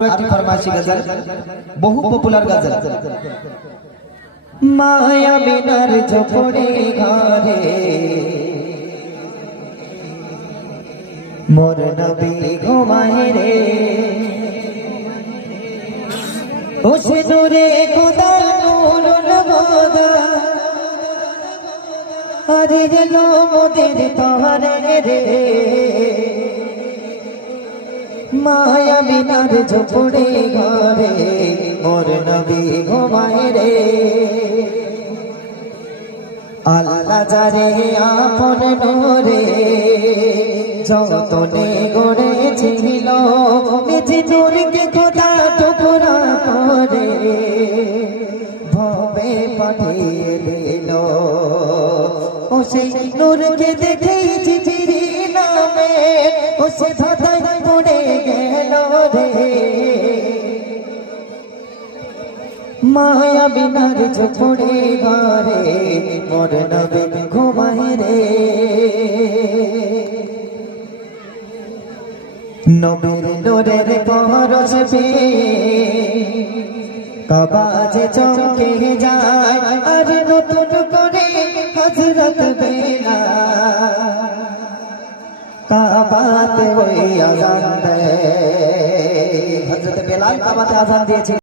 একটি ফরমাইশি গজল, বহু পপুলার গজল। মায়া বিনার ঝোপড়ে ঘরে মোর নবী ঘুমায় রে, ওসে নূরে খোদা নূরুল হুদা, আরে গেলো মোদের পাহাড়ে রে। মায়া বিনার ঝোপড়ে ঘরে মোর নবী ঘুমায় রে, আল্লাহ যারে আপন নূরে যতনে গড়েছিল, নিজ নূরকে খোদা টুকরা করে ভবে পাঠিয়ে দিল। ও সেই নূরকে দেখেই চিঠির নামে ও সে ধাঁধায় পড়ে গেল রে। মায়া বিনার ঝোপড়ে ঘরে মোর নবী ঘুমায় রে, নবীর নূরের পরশ পেয়ে কাবা যে চমকে যায়, আর নতুন করে হযরত বেলাল কাবাতে ওই আযান দেয়। হযরত বেলাল কাবাতে আযান দিয়েছে।